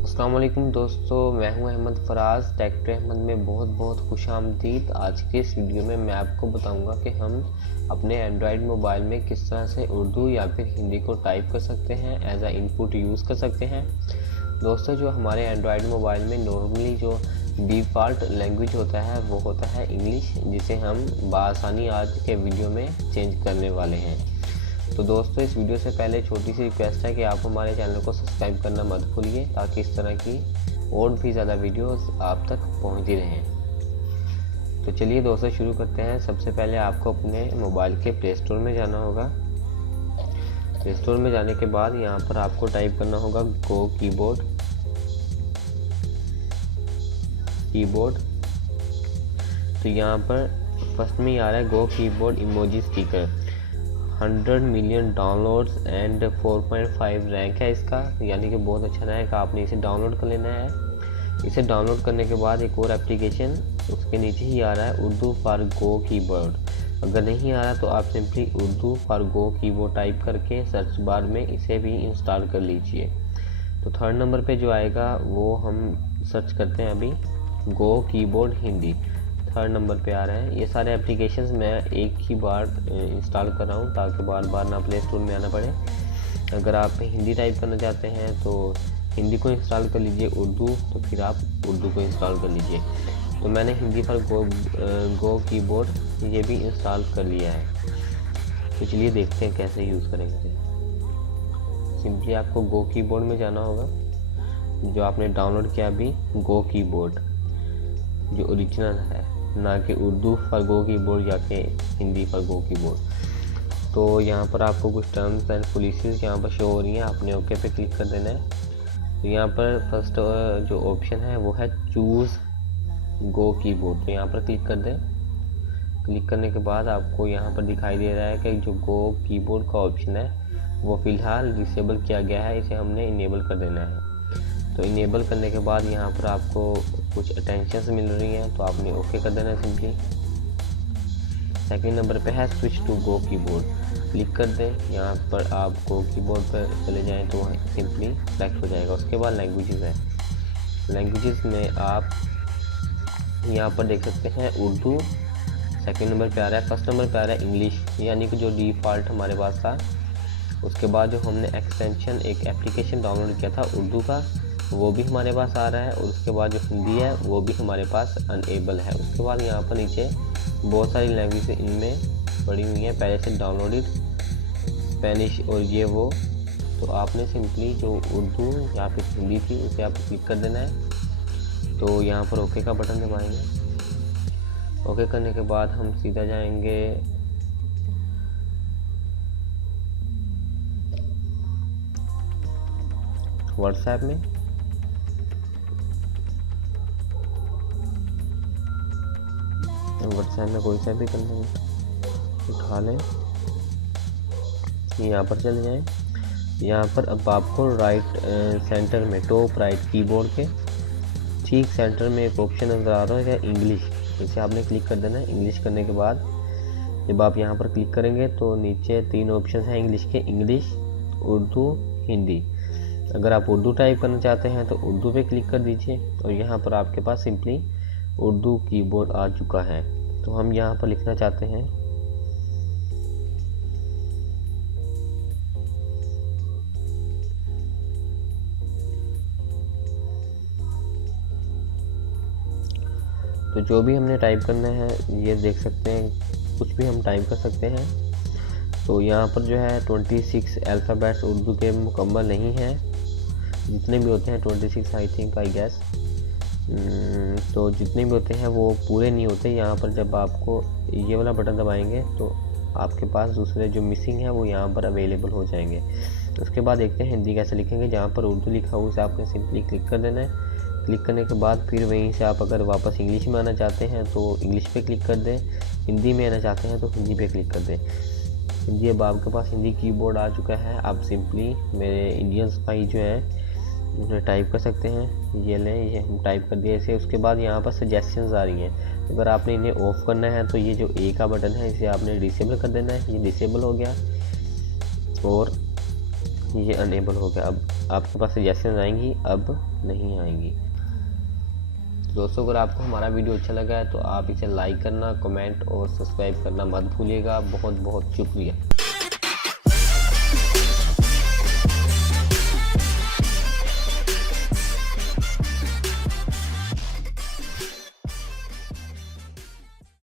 अस्सलाम वालेकुम दोस्तों, मैं हूं अहमद फराज। डॉक्टर अहमद में बहुत बहुत खुशामदीद। आज के इस वीडियो में मैं आपको बताऊंगा कि हम अपने एंड्रॉयड मोबाइल में किस तरह से उर्दू या फिर हिंदी को टाइप कर सकते हैं, एज आ इनपुट यूज़ कर सकते हैं। दोस्तों, जो हमारे एंड्रॉयड मोबाइल में नॉर्मली जो डिफ़ॉल्ट लैंग्वेज होता है वो होता है इंग्लिश, जिसे हम बआसानी आज के वीडियो में चेंज करने वाले हैं। तो दोस्तों, इस वीडियो से पहले छोटी सी रिक्वेस्ट है कि आप हमारे चैनल को सब्सक्राइब करना मत भूलिए, ताकि इस तरह की और भी ज़्यादा वीडियोस आप तक पहुंचती रहें। तो चलिए दोस्तों, शुरू करते हैं। सबसे पहले आपको अपने मोबाइल के प्ले स्टोर में जाना होगा। प्ले स्टोर में जाने के बाद यहाँ पर आपको टाइप करना होगा गो कीबोर्ड। तो यहाँ पर फर्स्ट में आ रहा है go keyboard emoji sticker. 100 million downloads and 4.5 rank है इसका, यानी कि बहुत अच्छा रैंक। आपने इसे डाउनलोड कर लेना है। इसे डाउनलोड करने के बाद एक और एप्लीकेशन उसके नीचे ही आ रहा है, उर्दू फॉर गो कीबोर्ड। अगर नहीं आ रहा तो आप simply Urdu for go keyboard type करके सर्च बार में इसे भी इंस्टॉल कर लीजिए। तो थर्ड नंबर पे जो आएगा वो हम सर्च करते हैं अभी, गो कीबोर्ड हिंदी। थर्ड नंबर पे आ रहा है। ये सारे एप्लीकेशंस मैं एक ही बार इंस्टॉल कर रहा हूँ, ताकि बार बार ना प्ले स्टोर में आना पड़े। अगर आप हिंदी टाइप करना चाहते हैं तो हिंदी को इंस्टॉल कर लीजिए, उर्दू तो फिर आप उर्दू को इंस्टॉल कर लीजिए। तो मैंने हिंदी पर गो कीबोर्ड ये भी इंस्टॉल कर लिया है। तो चलिए देखते हैं कैसे यूज़ करेंगे। सिंपली आपको गो कीबोर्ड में जाना होगा, जो आपने डाउनलोड किया अभी, गो कीबोर्ड जो ओरिजिनल है, ना कि उर्दू फॉर गो कीबोर्ड या कि हिंदी फॉर गो कीबोर्ड। तो यहाँ पर आपको कुछ टर्म्स एंड पॉलिसीज यहाँ पर शो हो रही हैं, आपने ओके पे क्लिक कर देना है। तो यहाँ पर फर्स्ट जो ऑप्शन है वो है चूज़ गो कीबोर्ड। तो यहाँ पर क्लिक कर दें। क्लिक करने के बाद आपको यहाँ पर दिखाई दे रहा है कि जो गो कीबोर्ड का ऑप्शन है वो फ़िलहाल डिसेबल किया गया है, इसे हमने इनेबल कर देना है। तो इनेबल करने के बाद यहाँ पर आपको कुछ अटेंशंस मिल रही हैं, तो आपने ओके कर देना है सिंपली। सेकंड नंबर पे है switch to go keyboard. Click कर दें। यहाँ पर आप गो कीबोर्ड पर चले जाएं तो सिंपली सेलेक्ट हो जाएगा। उसके बाद लैंग्वेजेस है। लैंग्वेजेस में आप यहाँ पर देख सकते हैं उर्दू सेकंड नंबर पे आ रहा है। फर्स्ट नंबर पे आ रहा है इंग्लिश, यानी कि जो डिफ़ॉल्ट हमारे पास था। उसके बाद जो हमने एक्सटेंशन एक एप्लीकेशन डाउनलोड किया था उर्दू का, वो भी हमारे पास आ रहा है। और उसके बाद जो हिंदी है वो भी हमारे पास अनएबल है। उसके बाद यहाँ पर नीचे बहुत सारी लैंग्वेज इनमें पड़ी हुई हैं पहले से डाउनलोडेड, स्पेनिश और ये वो। तो आपने सिंपली जो उर्दू या फिर हिंदी थी उसे आप क्लिक कर देना है। तो यहाँ पर ओके का बटन दबाएंगे। ओके करने के बाद हम सीधा जाएंगे व्हाट्सएप में। व्हाट्सएप में कोई सा भी कंटेंट उठा लें, यहाँ पर चले जाएं। यहाँ पर अब आपको राइट सेंटर में, टॉप राइट कीबोर्ड के ठीक सेंटर में एक ऑप्शन नज़र आ रहा है इंग्लिश। इसे आपने क्लिक कर देना है। इंग्लिश करने के बाद जब आप यहाँ पर क्लिक करेंगे तो नीचे 3 ऑप्शन हैं इंग्लिश के, इंग्लिश, उर्दू, हिंदी। अगर आप उर्दू टाइप करना चाहते हैं तो उर्दू पे क्लिक कर दीजिए, और यहाँ पर आपके पास सिंपली उर्दू कीबोर्ड आ चुका है। तो हम यहाँ पर लिखना चाहते हैं तो जो भी हमने टाइप करना है ये देख सकते हैं, कुछ भी हम टाइप कर सकते हैं। तो यहाँ पर जो है 26 अल्फ़ाबेट्स उर्दू के मुकम्मल नहीं हैं, जितने भी होते हैं 26 आई थिंक, आई गैस। तो जितने भी होते हैं वो पूरे नहीं होते। यहाँ पर जब आपको ये वाला बटन दबाएंगे तो आपके पास दूसरे जो मिसिंग है वो यहाँ पर अवेलेबल हो जाएंगे। उसके बाद देखते हैं हिंदी कैसे लिखेंगे। जहाँ पर उर्दू लिखा हुआ उसे आपने सिंपली क्लिक कर देना है। क्लिक करने के बाद फिर वहीं से आप अगर वापस इंग्लिश में आना चाहते हैं तो इंग्लिश पे क्लिक कर दें, हिंदी में आना चाहते हैं तो हिंदी पे क्लिक कर दें। हिंदी अब आपके पास हिंदी कीबोर्ड आ चुका है। आप सिंपली मेरे इंडियंस भाई जो है उन्हें टाइप कर सकते हैं। ये लें, ये हम टाइप कर दिए इसे। उसके बाद यहाँ पर सजेशंस आ रही हैं। अगर आपने इन्हें ऑफ़ करना है तो ये जो ए का बटन है इसे आपने डिसेबल कर देना है। ये डिसेबल हो गया और ये अनेबल हो गया। अब आपके पास सजेशन आएंगी, अब नहीं आएंगी। दोस्तों अगर आपको हमारा वीडियो अच्छा लगा है तो आप इसे लाइक करना, कमेंट और सब्सक्राइब करना मत भूलिएगा। बहुत बहुत शुक्रिया।